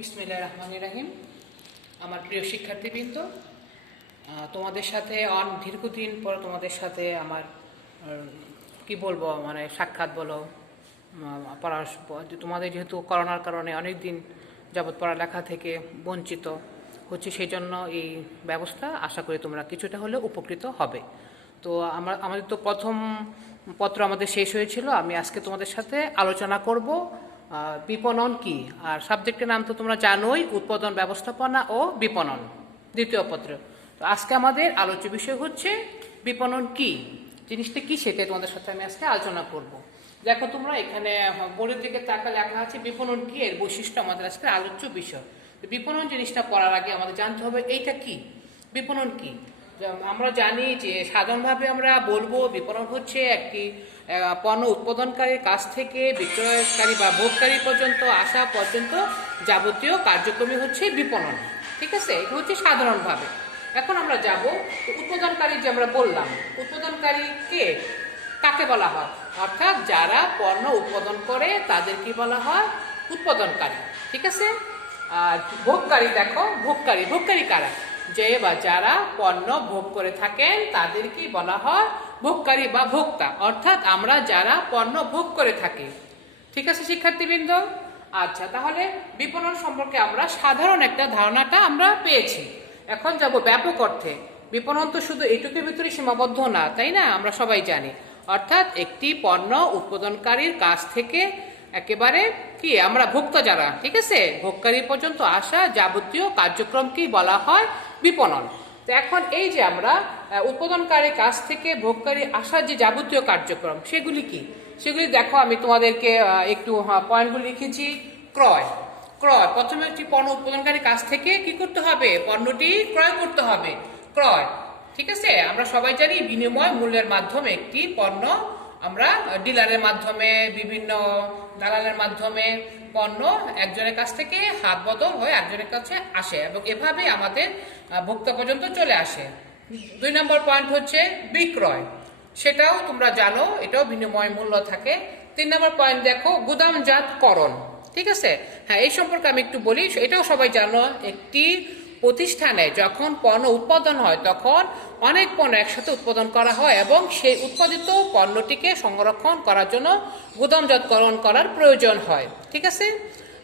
বিসমিল্লাহির রহমানির রহিম। আমার প্রিয় শিক্ষার্থীবৃন্দ, তোমাদের সাথে দীর্ঘদিন পর তোমাদের সাথে আমার কি বলবো মানে সাক্ষাৎ বলো পড়ার তোমাদের যেহেতু করোনার কারণে অনেক দিন যাবৎ পড়ালেখা থেকে বঞ্চিত হচ্ছে, সেই জন্য এই ব্যবস্থা আশা করি তোমরা কিছুটা হলেও উপকৃত হবে। তো আমাদের তো প্রথম পত্র আমাদের শেষ হয়েছিল। আমি আজকে তোমাদের সাথে আলোচনা করব বিপণন কি, আর সাবজেক্টের নাম তো তোমরা জানোই, উৎপাদন ব্যবস্থাপনা ও বিপণন, দ্বিতীয় পত্র। তো আজকে আমাদের আলোচ্য বিষয় হচ্ছে বিপণন কি, জিনিসটা কি সেটা তোমাদের সাথে আমি আজকে আলোচনা করব। দেখো তোমরা এখানে বোর্ডের দিকে তাকা লেখা আছে বিপণন কি, এর বৈশিষ্ট্য আমাদের আজকে আলোচ্য বিষয়। বিপণন জিনিসটা পড়ার আগে আমাদের জানতে হবে এইটা কি, বিপণন কি। আমরা জানি যে সাধারণভাবে আমরা বলবো বিপণন হচ্ছে একটি পণ্য উৎপাদনকারীর কাছ থেকে বিক্রয়কারী বা ভোগকারী পর্যন্ত আসা পর্যন্ত যাবতীয় কার্যক্রমই হচ্ছে বিপণন। ঠিক আছে, এটা হচ্ছে সাধারণভাবে। এখন আমরা যাব উৎপাদনকারী, যে আমরা বললাম উৎপাদনকারী কে, কাকে বলা হয়, অর্থাৎ যারা পণ্য উৎপাদন করে তাদের কি বলা হয়, উৎপাদনকারী। ঠিক আছে। আর ভোগকারী, দেখো ভোগকারী কারা, যে বা যারা পণ্য ভোগ করে থাকেন তাদের কি বলা হয়, ভোগকারী বা ভোক্তা, অর্থাৎ আমরা যারা পণ্য ভোগ করে থাকি। ঠিক আছে শিক্ষার্থীবৃন্দ। আচ্ছা, তাহলে বিপণন সম্পর্কে আমরা সাধারণ একটা ধারণাটা আমরা পেয়েছি। এখন যাব ব্যাপক অর্থে। বিপণন তো শুধু এইটুকুর ভিতরে সীমাবদ্ধ না, তাই না, আমরা সবাই জানি। অর্থাৎ একটি পণ্য উৎপাদনকারীর কাছ থেকে একেবারে কি আমরা ভোক্তা যারা, ঠিক আছে, ভোগকারী পর্যন্ত আসা যাবতীয় কার্যক্রমকেই বলা হয় বিপণন। তো এখন এই যে আমরা উৎপাদনকারীর কাছ থেকে ভোগকারী আসার যে যাবতীয় কার্যক্রম, সেগুলি কি, সেগুলি দেখো আমি তোমাদেরকে একটু পয়েন্টগুলি লিখেছি। ক্রয়, প্রথমে একটি পণ্য উৎপাদনকারীর কাছ থেকে কি করতে হবে, পণ্যটি ক্রয় করতে হবে, ক্রয়। ঠিক আছে, আমরা সবাই জানি বিনিময় মূল্যের মাধ্যমে একটি পণ্য আমরা ডিলারের মাধ্যমে, বিভিন্ন দালালের মাধ্যমে পণ্য একজনের কাছ থেকে হাত বদল হয়ে একজনের কাছে আসে এবং এভাবে আমাদের ভোক্তা পর্যন্ত চলে আসে। 2 নম্বর পয়েন্ট হচ্ছে বিক্রয়, সেটাও তোমরা জানো, এটাও বিনিময় মূল্য থাকে। 3 নম্বর পয়েন্ট দেখো গুদামজাতকরণ। ঠিক আছে, হ্যাঁ, এই সম্পর্কে আমি একটু বলি, এটাও সবাই জানো। একটি প্রতিষ্ঠানে যখন পণ্য উৎপাদন হয় তখন অনেক পণ্য একসাথে উৎপাদন করা হয় এবং সেই উৎপাদিত পণ্যটিকে সংরক্ষণ করার জন্য গুদামজাতকরণ করার প্রয়োজন হয়। ঠিক আছে।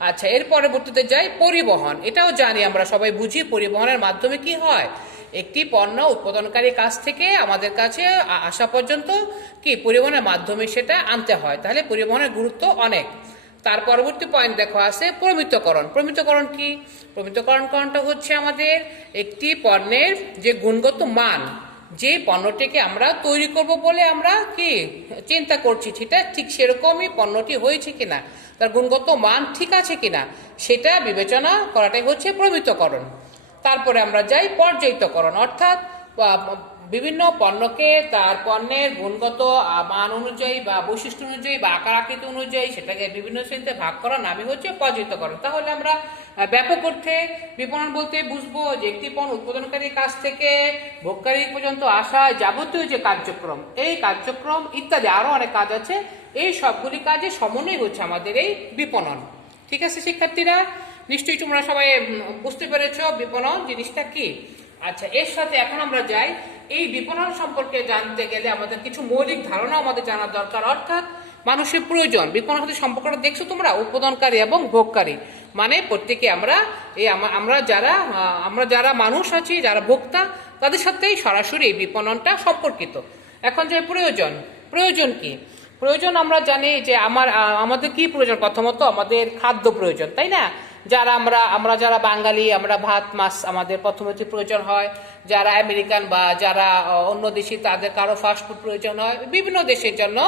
আচ্ছা, এর পরবর্তীতে যাই পরিবহন। এটাও জানি, আমরা সবাই বুঝি পরিবহনের মাধ্যমে কি হয়, একটি পণ্য উৎপাদনকারীর কাছ থেকে আমাদের কাছে আসা পর্যন্ত কি পরিবহনের মাধ্যমে সেটা আনতে হয়, তাহলে পরিবহনের গুরুত্ব অনেক। তার পরবর্তী পয়েন্ট দেখো আছে প্রমিতকরণ কি, প্রমিতকরণটা হচ্ছে আমাদের একটি পণ্যের যে গুণগত মান, যে পণ্যটিকে আমরা তৈরি করব বলে আমরা কি চিন্তা করছি, সেটা ঠিক সেরকমই পণ্যটি হয়েছে কিনা, তার গুণগত মান ঠিক আছে কিনা, সেটা বিবেচনা করাটাই হচ্ছে প্রমিতকরণ। তারপরে আমরা যাই পর্যায়িতকরণ, অর্থাৎ বিভিন্ন পণ্যকে তার পণ্যের গুণগত মান অনুযায়ী বা বৈশিষ্ট্য অনুযায়ী বা আকার আকৃতি অনুযায়ী সেটাকে বিভিন্ন শ্রেণীতে ভাগ করার নামই হচ্ছে পর্যায়িতকরণ। তাহলে আমরা ব্যাপক অর্থে বিপণন বলতে বুঝবো যে একটি পণ্য উৎপাদনকারীর কাছ থেকে ভোগকারী পর্যন্ত আসা যাবতীয় যে কার্যক্রম, এই কার্যক্রম ইত্যাদি আরো অনেক কাজ আছে, এই সবগুলি কাজে সমন্বয় হচ্ছে আমাদের এই বিপণন। ঠিক আছে শিক্ষার্থীরা, নিশ্চয়ই তোমরা সবাই বুঝতে পেরেছ বিপণন জিনিসটা কি। আচ্ছা, এর সাথে এখন আমরা যাই, এই বিপণন সম্পর্কে জানতে গেলে আমাদের কিছু মৌলিক ধারণা আমাদের জানা দরকার, অর্থাৎ মানুষের প্রয়োজন। বিপণন সাথে সম্পর্কটা দেখছো তোমরা, উৎপাদনকারী এবং ভোগকারী, মানে প্রত্যেকে আমরা আমরা যারা মানুষ আছি, যারা ভোক্তা, তাদের সাথেই সরাসরি এই বিপণনটা সম্পর্কিত। এখন যে প্রয়োজন কি, প্রয়োজন আমরা জানি যে আমাদের কি প্রয়োজন, প্রথমত আমাদের খাদ্য প্রয়োজন, তাই না। যারা বাঙালি, আমরা ভাত মাছ আমাদের প্রথমত প্রয়োজন হয়, যারা আমেরিকান বা যারা অন্য দেশি তাদের কারো ফাস্টফুড প্রয়োজন হয়, বিভিন্ন দেশের জন্য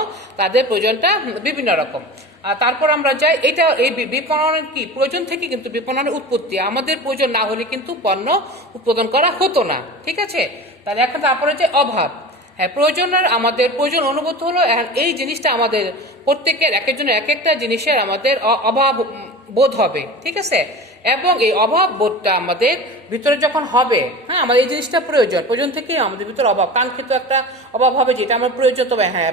তাদের প্রয়োজনটা বিভিন্ন রকম। তারপর আমরা যাই, এই বিপণনের কি প্রয়োজন থেকে কিন্তু বিপণনের উৎপত্তি, আমাদের প্রয়োজন না হলে কিন্তু পণ্য উৎপাদন করা হতো না। ঠিক আছে, তাহলে এখন তারপরে যে অভাব, হ্যাঁ, আমাদের প্রয়োজন অনুভূত হলো, এই জিনিসটা আমাদের প্রত্যেকের এক একজনের এক একটা জিনিসের আমাদের অভাব বোধ হবে, ঠিক আছে। এবং এই অভাব বোধটা আমাদের ভিতরে যখন হবে, হ্যাঁ, আমাদের এই জিনিসটা প্রয়োজন থেকেই আমাদের ভিতরে অভাব, কাঙ্ক্ষিত একটা অভাব হবে যেটা আমার প্রয়োজন। তবে হ্যাঁ,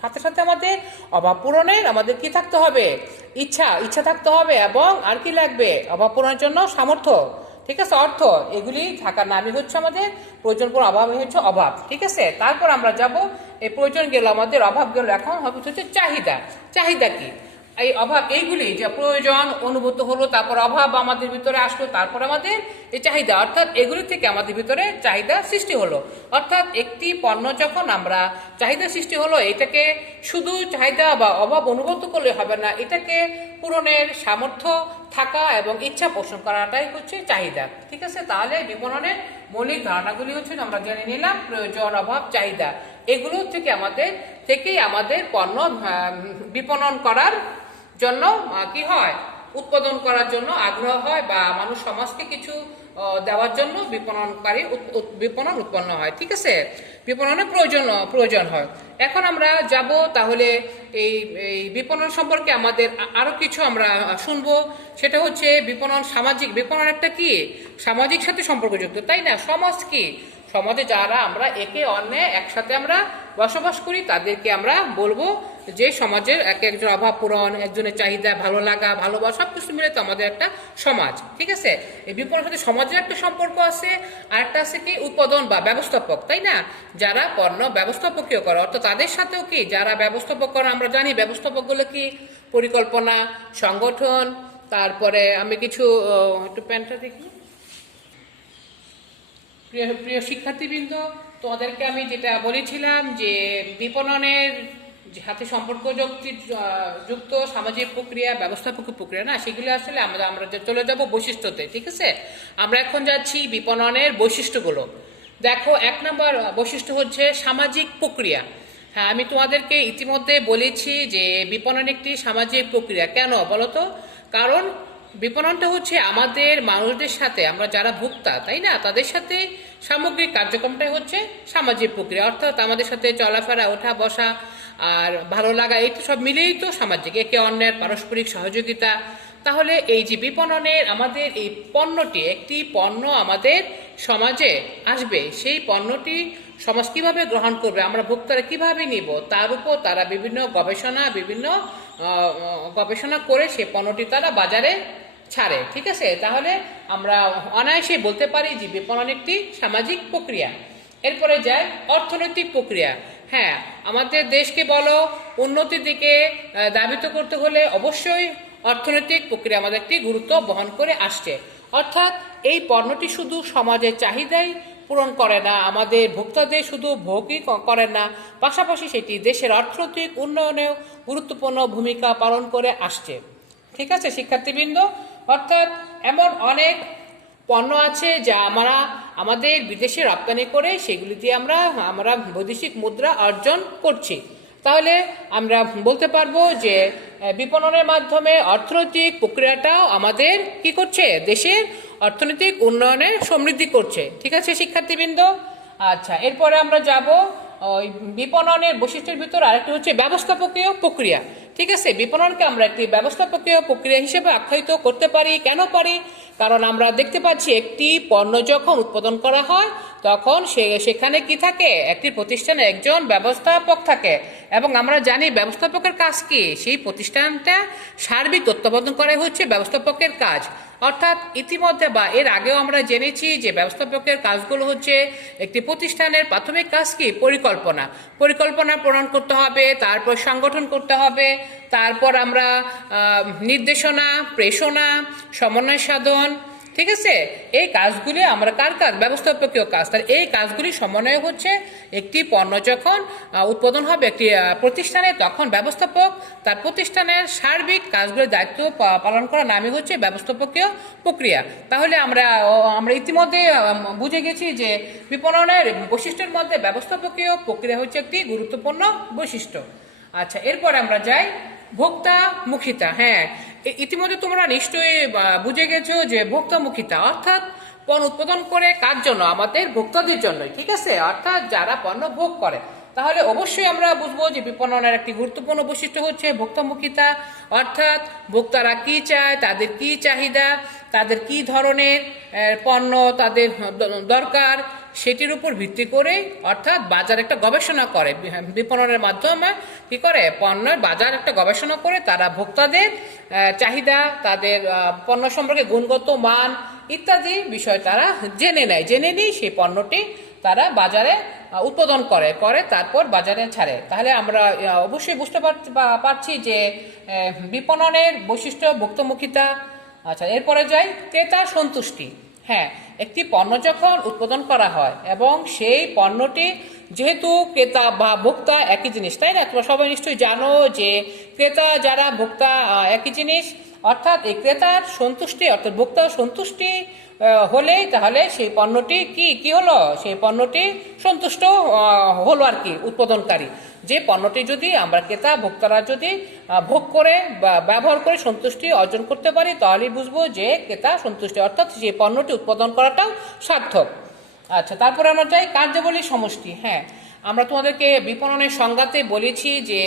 সাথে সাথে আমাদের অভাব পূরণের আমাদের কি থাকতে হবে, ইচ্ছা থাকতে হবে, এবং আর কি লাগবে অভাব পূরণের জন্য সামর্থ্য, ঠিক আছে, অর্থ। এগুলি থাকার নামই হচ্ছে আমাদের প্রয়োজন পূরণ, অভাবই হচ্ছে অভাব, ঠিক আছে। তারপর আমরা যাব, এই প্রয়োজন গেল, আমাদের অভাব গেল, এখন হবে হচ্ছে চাহিদা কি, এই অভাব, এইগুলি যে প্রয়োজন অনুভূত হলো, তারপর অভাব আমাদের ভিতরে আসলো, তারপর আমাদের এই চাহিদা, অর্থাৎ এগুলি থেকে আমাদের ভিতরে চাহিদা সৃষ্টি হলো। অর্থাৎ একটি পণ্য যখন আমরা চাহিদা সৃষ্টি হলো, এটাকে শুধু চাহিদা বা অভাব অনুভূত করলে হবে না, এটাকে পূরণের সামর্থ্য থাকা এবং ইচ্ছা পোষণ করাটাই হচ্ছে চাহিদা, ঠিক আছে। তাহলে বিপণনের মৌলিক ধারণাগুলি হচ্ছে আমরা জেনে নিলাম, প্রয়োজন, অভাব, চাহিদা, এগুলো থেকেই আমাদের পণ্য বিপণন করার জন্য কি হয়, উৎপাদন করার জন্য আগ্রহ হয়, বা মানুষ সমাজকে কিছু দেওয়ার জন্য বিপণন উৎপন্ন হয়, ঠিক আছে। বিপণনের প্রয়োজন হয়। এখন আমরা যাব তাহলে এই বিপণন সম্পর্কে আমাদের আরো কিছু আমরা শুনবো। সেটা হচ্ছে বিপণন একটা কি সামাজিক সাথে সম্পর্কযুক্ত, তাই না। সমাজ কি, সমাজে যারা আমরা একে অন্যে একসাথে আমরা বসবাস করি, তাদেরকে আমরা বলবো যে সমাজের একজন অভাব পূরণ, একজনের চাহিদা, ভালো লাগা, ভালোবাসা, সব কিছু মিলে তো আমাদের একটা সমাজ, ঠিক আছে। এই বিপণনের সাথে সমাজের একটা সম্পর্ক আছে, আর একটা আছে কি উৎপাদন বা ব্যবস্থাপক, তাই না, যারা পণ্য ব্যবস্থাপকীয় করে, অর্থাৎ তাদের সাথেও কি যারা ব্যবস্থাপক করে, আমরা জানি ব্যবস্থাপকগুলো কি পরিকল্পনা, সংগঠন, তারপরে আমি কিছু একটু প্যান্টটা দেখি। প্রিয় শিক্ষার্থীবৃন্দ, তোমাদেরকে আমি যেটা বলেছিলাম যে বিপণনের সাথে যুক্ত সামাজিক প্রক্রিয়া, ব্যবস্থাপক প্রক্রিয়া, না, সেগুলো আসলে আমরা চলে যাব বৈশিষ্ট্যতে, ঠিক আছে। আমরা এখন যাচ্ছি বিপণনের বৈশিষ্ট্যগুলো। দেখো, 1 নম্বর বৈশিষ্ট্য হচ্ছে সামাজিক প্রক্রিয়া। হ্যাঁ, আমি তোমাদেরকে ইতিমধ্যে বলেছি যে বিপণন একটি সামাজিক প্রক্রিয়া। কেন বলতো? কারণ বিপণনটা হচ্ছে আমাদের মানুষদের সাথে, আমরা যারা ভোক্তা, তাই না, তাদের সাথে সামগ্রিক কার্যক্রমটাই হচ্ছে সামাজিক প্রক্রিয়া, অর্থাৎ আমাদের সাথে চলাফেরা, ওঠা বসা আর ভালো লাগা, এই তো সব মিলেই তো সামাজিক, একে অন্যের পারস্পরিক সহযোগিতা। তাহলে এই যে বিপণনের আমাদের এই পণ্যটি, একটি পণ্য আমাদের সমাজে আসবে, সেই পণ্যটি সমাজ কিভাবে গ্রহণ করবে, আমরা ভোক্তারা কিভাবে নিব, তার উপর তারা বিভিন্ন গবেষণা করে সেই পণ্যটি তারা বাজারে ছাড়ে, ঠিক আছে। তাহলে আমরা অনায়াসে বলতে পারি যে বিপণন একটি সামাজিক প্রক্রিয়া। এরপরে যায় অর্থনৈতিক প্রক্রিয়া। হ্যাঁ, আমাদের দেশকে বলো উন্নতির দিকে ধাবিত করতে হলে অবশ্যই অর্থনৈতিক প্রক্রিয়া আমাদের একটি গুরুত্ব বহন করে আসছে। অর্থাৎ এই পণ্যটি শুধু সমাজের চাহিদাই পূরণ করে না, আমাদের ভোক্তাদের শুধু ভোগই করে না, পাশাপাশি সেটি দেশের অর্থনৈতিক উন্নয়নেও গুরুত্বপূর্ণ ভূমিকা পালন করে আসছে, ঠিক আছে শিক্ষার্থীবৃন্দ। অর্থাৎ এমন অনেক পণ্য আছে যা আমরা আমাদের বিদেশে রপ্তানি করে সেগুলি দিয়ে আমরা বৈদেশিক মুদ্রা অর্জন করছি। তাহলে আমরা বলতে পারবো যে বিপণনের মাধ্যমে অর্থনৈতিক প্রক্রিয়াটাও আমাদের কি করছে, দেশের অর্থনৈতিক উন্নয়নে সমৃদ্ধি করছে, ঠিক আছে শিক্ষার্থীবৃন্দ। আচ্ছা, এরপরে আমরা যাব ওই বিপণনের বৈশিষ্ট্যের ভিতর আরেকটি হচ্ছে ব্যবস্থাপকীয় প্রক্রিয়া, ঠিক আছে। বিপণনকে আমরা একটি ব্যবস্থাপকীয় প্রক্রিয়া হিসেবে আখ্যায়িত করতে পারি। কেন পারি? কারণ আমরা দেখতে পাচ্ছি একটি পণ্য যখন উৎপাদন করা হয় তখন সেখানে কি থাকে, একটি প্রতিষ্ঠানে একজন ব্যবস্থাপক থাকে, এবং আমরা জানি ব্যবস্থাপকের কাজ কি, সেই প্রতিষ্ঠানটা সার্বিক তত্ত্বাবধান করাই হচ্ছে ব্যবস্থাপকের কাজ। অর্থাৎ ইতিমধ্যে বা এর আগেও আমরা জেনেছি যে ব্যবস্থাপকের কাজগুলো হচ্ছে একটি প্রতিষ্ঠানের প্রাথমিক কাজ কি, পরিকল্পনা প্রণয়ন করতে হবে, তারপর সংগঠন করতে হবে, তারপর আমরা নির্দেশনা, প্রেষণা, সমন্বয় সাধন, ঠিক আছে। এই কাজগুলি আমরা কার কাজ, ব্যবস্থাপকীয় কাজ। তার এই কাজগুলি সমন্বয় হচ্ছে একটি পণ্য যখন উৎপাদন হবে একটি প্রতিষ্ঠানে, তখন ব্যবস্থাপক তার প্রতিষ্ঠানের সার্বিক কাজগুলির দায়িত্ব পালন করার নামই হচ্ছে ব্যবস্থাপকীয় প্রক্রিয়া। তাহলে আমরা ইতিমধ্যে বুঝে গেছি যে বিপণনের বৈশিষ্ট্যের মধ্যে ব্যবস্থাপকীয় প্রক্রিয়া হচ্ছে একটি গুরুত্বপূর্ণ বৈশিষ্ট্য। আচ্ছা, এরপর আমরা যাই ভোক্তামুখিতা। হ্যাঁ, ইতিমধ্যে তোমরা নিশ্চয়ই বুঝে গেছো যে ভোক্তামুখিতা অর্থাৎ পণ্য উৎপাদন করে কার জন্য, আমাদের ভোক্তাদের জন্য, ঠিক আছে, অর্থাৎ যারা পণ্য ভোগ করে তাহলে অবশ্যই আমরা বুঝবো যে বিপণনের একটি গুরুত্বপূর্ণ বৈশিষ্ট্য হচ্ছে ভোক্তামুখিতা, অর্থাৎ ভোক্তারা কি চায়, তাদের কি চাহিদা, তাদের কি ধরনের পণ্য তাদের দরকার, সেটির উপর ভিত্তি করে অর্থাৎ বাজার একটা গবেষণা করে। বিপণনের মাধ্যমে কি করে, পণ্যের বাজার একটা গবেষণা করে তারা ভোক্তাদের চাহিদা, তাদের পণ্য সম্পর্কে গুণগত মান ইত্যাদি বিষয় তারা জেনে নিয়ে সেই পণ্যটি তারা বাজারে উৎপাদন করে তারপর বাজারে ছাড়ে। তাহলে আমরা অবশ্যই বুঝতে পারছি যে বিপণনের বৈশিষ্ট্য ভোক্তামুখিতা। আচ্ছা, এরপরে যাই ক্রেতার সন্তুষ্টি। হ্যাঁ, একটি পণ্য যখন উৎপাদন করা হয় এবং সেই পণ্যটি যেহেতু ক্রেতা বা ভোক্তা একই জিনিস, তাই না? তোমরা সবাই নিশ্চয়ই জানো যে ক্রেতা যারা ভোক্তা একই জিনিস, অর্থাৎ এই ক্রেতার সন্তুষ্টি অর্থাৎ ভোক্তার সন্তুষ্টি হলেই তাহলে সেই পণ্যটি কি হলো, সেই পণ্যটি সন্তুষ্ট হলো আর কি উৎপাদনকারী। যে পণ্যটি যদি আমরা ক্রেতা ভোক্তারা যদি ভোগ করে বা ব্যবহার করে সন্তুষ্টি অর্জন করতে পারি, তাহলেই বুঝবো যে ক্রেতা সন্তুষ্টি অর্থাৎ সেই পণ্যটি উৎপাদন করাটাও সার্থক। আচ্ছা, তারপরে আমরা যাই কার্যাবলী সমষ্টি। হ্যাঁ, আমরা তোমাদেরকে বিপণনের সংজ্ঞাতে বলেছি যে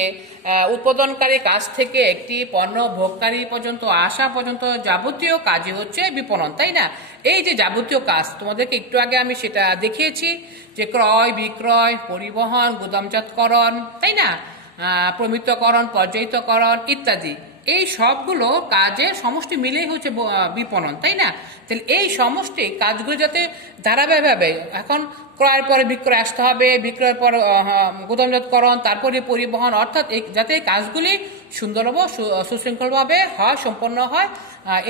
উৎপাদনকারী কাজ থেকে একটি পণ্য ভোগকারী পর্যন্ত আসা পর্যন্ত যাবতীয় কাজই হচ্ছে বিপণন, তাই না? এই যে যাবতীয় কাজ তোমাদেরকে একটু আগে আমি সেটা দেখিয়েছি যে ক্রয় বিক্রয়, পরিবহন, গুদামজাতকরণ, তাই না, প্রমিতকরণ, পর্যায়িতকরণ ইত্যাদি, এই সবগুলো কাজের সমষ্টি মিলেই হচ্ছে বিপণন, তাই না? তাহলে এই সমষ্টি কাজগুলো যাতে ধারাবাহিকভাবে এখন ক্রয়ের পরে বিক্রয় আসতে হবে, বিক্রয়ের পর গুদামজাতকরণ, তারপরে পরিবহন, অর্থাৎ যাতে এই কাজগুলি সুন্দরভাবে সুশৃঙ্খলভাবে হয়, সম্পন্ন হয়,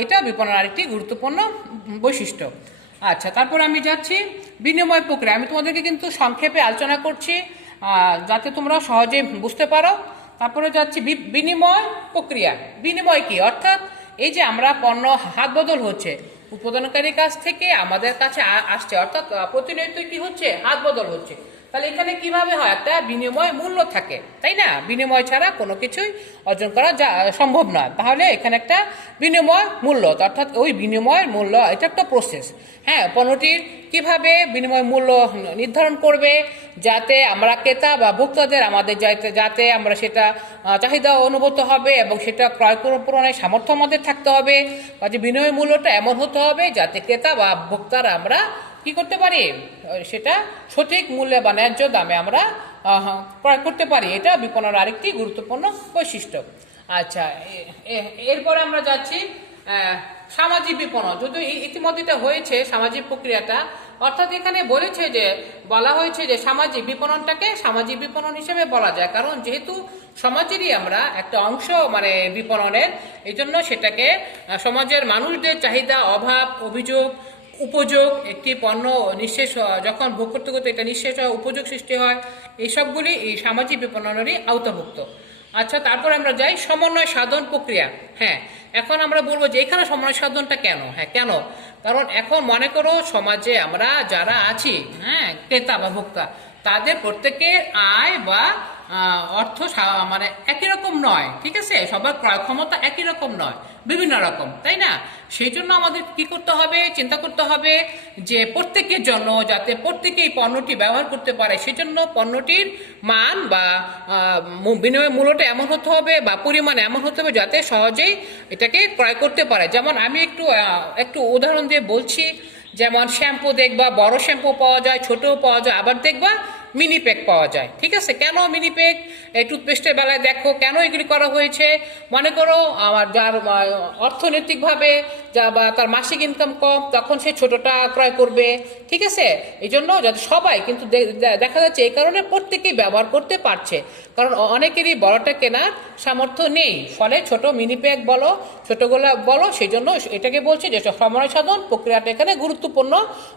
এটা বিপণনের আরেকটি গুরুত্বপূর্ণ বৈশিষ্ট্য। আচ্ছা, তারপর আমি যাচ্ছি বিনিময় প্রক্রিয়া। আমি তোমাদেরকে কিন্তু সংক্ষেপে আলোচনা করছি যাতে তোমরা সহজে বুঝতে পারো। তারপরে যাচ্ছি বিনিময় প্রক্রিয়া। বিনিময় কি, অর্থাৎ এই যে আমরা পণ্য হাত বদল হচ্ছে, উৎপাদনকারীর কাছ থেকে আমাদের কাছে আসছে, অর্থাৎ প্রতিনিয়ত কি হচ্ছে, হাত বদল হচ্ছে। তাহলে এখানে কিভাবে হয়, একটা বিনিময় মূল্য থাকে, তাই না? বিনিময় ছাড়া কোনো কিছুই অর্জন করা সম্ভব না। তাহলে এখানে একটা বিনিময় মূল্য, অর্থাৎ ওই বিনিময়ের মূল্য, এটা একটা প্রসেস। হ্যাঁ, পণ্যটির কিভাবে বিনিময় মূল্য নির্ধারণ করবে যাতে আমরা ক্রেতা বা ভোক্তাদের আমাদের যাতে আমরা সেটা চাহিদা অনুভূত হবে এবং সেটা ক্রয় পূরণের সামর্থ্য আমাদের থাকতে হবে। কাজে বিনিময় মূল্যটা এমন হতে হবে যাতে ক্রেতা বা ভোক্তারা আমরা কি করতে পারি, সেটা সঠিক মূল্যে বা ন্যায্য দামে আমরা ক্রয় করতে পারি। এটা বিপণনের আরেকটি গুরুত্বপূর্ণ বৈশিষ্ট্য। আচ্ছা, এরপরে আমরা যাচ্ছি সামাজিক বিপণন। যদি ইতিমধ্যে এটা হয়েছে সামাজিক প্রক্রিয়াটা, অর্থাৎ এখানে বলা হয়েছে যে সামাজিক বিপণনটাকে সামাজিক বিপণন হিসেবে বলা যায়, কারণ যেহেতু সমাজেরই আমরা একটা অংশ মানে বিপণনের, এই জন্য সেটাকে সমাজের মানুষদের চাহিদা, অভাব, অভিযোগ, উপযোগ, একটি পণ্য নিঃশেষ যখন ভোগ করতে করতে এটা নিঃশেষ হয়, উপযোগ সৃষ্টি হয়, এই সবগুলি এই সামাজিক বিপণনেরই আওতাভুক্ত। আচ্ছা, তারপর আমরা যাই সমন্বয় সাধন প্রক্রিয়া। হ্যাঁ, এখন আমরা বলবো যে এখানে সমন্বয় সাধনটা কেন? হ্যাঁ, কেন? কারণ এখন মনে করো সমাজে আমরা যারা আছি, হ্যাঁ, ক্রেতা বা ভোক্তা, তাদের প্রত্যেকের আয় বা অর্থ মানে একই রকম নয়, ঠিক আছে? সবার ক্রয় ক্ষমতা একই রকম নয়, বিভিন্ন রকম, তাই না? সেই জন্য আমাদের কি করতে হবে, চিন্তা করতে হবে যে প্রত্যেকের জন্য যাতে প্রত্যেকেই পণ্যটি ব্যবহার করতে পারে, সেজন্য পণ্যটির মান বা বিনিময় মূল্যটা এমন হতে হবে বা পরিমাণ এমন হতে হবে যাতে সহজেই এটাকে ক্রয় করতে পারে। যেমন আমি একটু উদাহরণ দিয়ে বলছি, যেমন শ্যাম্পু দেখবা বড় শ্যাম্পু পাওয়া যায়, ছোটও পাওয়া যায়, আবার দেখবা মিনি প্যাক পাওয়া যায়, ঠিক আছে? কেন মিনি প্যাক, এই টুথপেস্টের বেলায় দেখো কেন এগুলি করা হয়েছে? মনে করো আমার যার অর্থনৈতিকভাবে বা তার মাসিক ইনকাম কম, তখন সে ছোটটা ক্রয় করবে, ঠিক আছে? এই জন্য যাতে সবাই কিন্তু দেখা যাচ্ছে এই কারণে প্রত্যেকেই ব্যবহার করতে পারছে, কারণ অনেকেরই বড়টা কেনার সামর্থ্য নেই, ফলে ছোট মিনি প্যাক বলো, ছোটগুলো বলো, সেই জন্য এটাকে বলছে যে সমন্বয় সাধন প্রক্রিয়াটা এখানে গুরুত্বপূর্ণ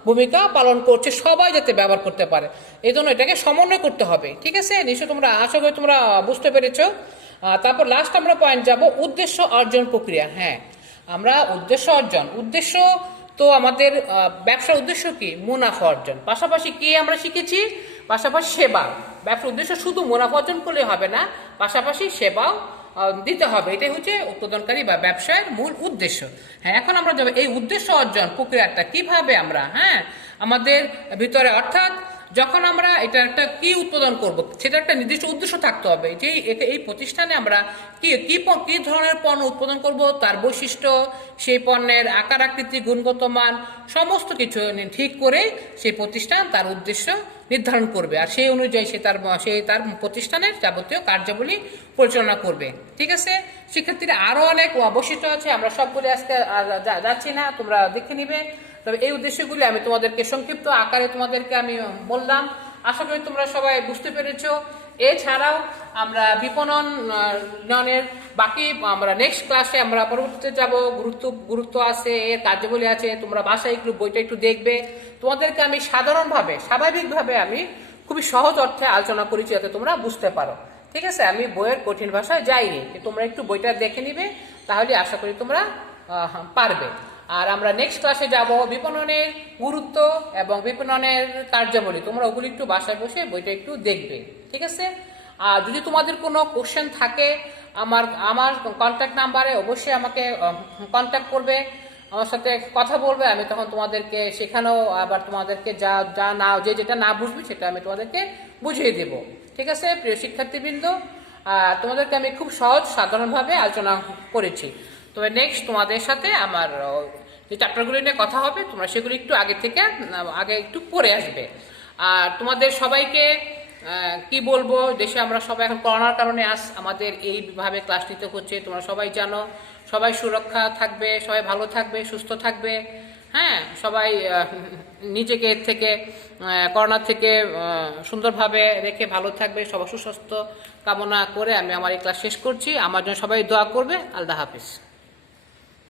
ভূমিকা পালন করছে, সবাই যাতে ব্যবহার করতে পারে, এই জন্য এটাকে সমন্বয় করতে হবে, ঠিক আছে? নিশ্চয় তোমরা আশা করি তোমরা বুঝতে পেরেছো। তারপর লাস্ট আমরা পয়েন্ট যাব উদ্দেশ্য অর্জন প্রক্রিয়া। হ্যাঁ, আমরা উদ্দেশ্য তো আমাদের ব্যবসার উদ্দেশ্য কি? মুনাফা অর্জন। পাশাপাশি কি আমরা শিখেছি? পাশাপাশি সেবা। ব্যবসার উদ্দেশ্য শুধু মুনাফা অর্জন করলে হবে না, পাশাপাশি সেবাও দিতে হবে। এটাই হচ্ছে উৎপাদনকারী বা ব্যবসায়ের মূল উদ্দেশ্য। হ্যাঁ, এখন আমরা যাবো এই উদ্দেশ্য অর্জন প্রক্রিয়াটা কিভাবে আমরা আমাদের ভিতরে, অর্থাৎ যখন আমরা এটা একটা কি উৎপাদন করব সেটা একটা নির্দিষ্ট উদ্দেশ্য থাকতে হবে যে এই প্রতিষ্ঠানে আমরা কি কি কি ধরনের পণ্য উৎপাদন করব, তার বৈশিষ্ট্য, সেই পণ্যের আকার আকৃতি, গুণগত মান সমস্ত কিছু ঠিক করে সেই প্রতিষ্ঠান তার উদ্দেশ্য নির্ধারণ করবে, আর সেই অনুযায়ী সে তার প্রতিষ্ঠানের যাবতীয় কার্যাবলী পরিচালনা করবে। ঠিক আছে শিক্ষার্থীরা, আরও অনেক বৈশিষ্ট্য আছে, আমরা সবগুলি আজকে যাচ্ছি না, তোমরা দেখে নিবে। তবে এই উদ্দেশ্যগুলি আমি তোমাদেরকে সংক্ষিপ্ত আকারে তোমাদেরকে আমি বললাম, আশা করি তোমরা সবাই বুঝতে পেরেছো। এছাড়াও আমরা বিপণনের বাকি আমরা নেক্সট ক্লাসে আমরা পরবর্তীতে যাব, গুরুত্ব আছে, এর কার্যাবলী আছে, তোমরা বাসায় একটু বইটা একটু দেখবে। তোমাদেরকে আমি সাধারণভাবে স্বাভাবিকভাবে আমি খুবই সহজ অর্থে আলোচনা করেছি যাতে তোমরা বুঝতে পারো। ঠিক আছে, আমি বইয়ের কঠিন ভাষায় যাইনি, তোমরা একটু বইটা দেখে নিবে, তাহলে আশা করি তোমরা পারবে। আর আমরা নেক্সট ক্লাসে যাব বিপণনের গুরুত্ব এবং বিপণনের কার্যাবলী, তোমরা ওগুলি একটু বাসায় বসে বইটা একটু দেখবে। ঠিক আছে, আর যদি তোমাদের কোনো কোশ্চেন থাকে আমার কন্ট্যাক্ট নাম্বারে অবশ্যই আমাকে কন্ট্যাক্ট করবে, আমার সাথে কথা বলবে, আমি তখন তোমাদেরকে শেখানো, আবার তোমাদেরকে যেটা না বুঝবে সেটা আমি তোমাদেরকে বুঝিয়ে দেব। ঠিক আছে প্রিয় শিক্ষার্থীবৃন্দ, তোমাদেরকে আমি খুব সহজ সাধারণভাবে আলোচনা করেছি। তবে নেক্সট তোমাদের সাথে আমার যে চ্যাপ্টারগুলি নিয়ে কথা হবে, তোমরা সেগুলি একটু আগে একটু পড়ে আসবে। আর তোমাদের সবাইকে কি বলবো, দেশে আমরা সবাই এখন করোনার কারণে আমাদের এইভাবে ক্লাস নিতে হচ্ছে, তোমরা সবাই জানো। সবাই সুরক্ষা থাকবে, সবাই ভালো থাকবে, সুস্থ থাকবে। হ্যাঁ, সবাই নিজেকে করোনা থেকে সুন্দরভাবে রেখে ভালো থাকবে, সবার সুস্বাস্থ্য কামনা করে আমি আমার এই ক্লাস শেষ করছি। আমার জন্য সবাই দোয়া করবে। আল্লাহ হাফিজ।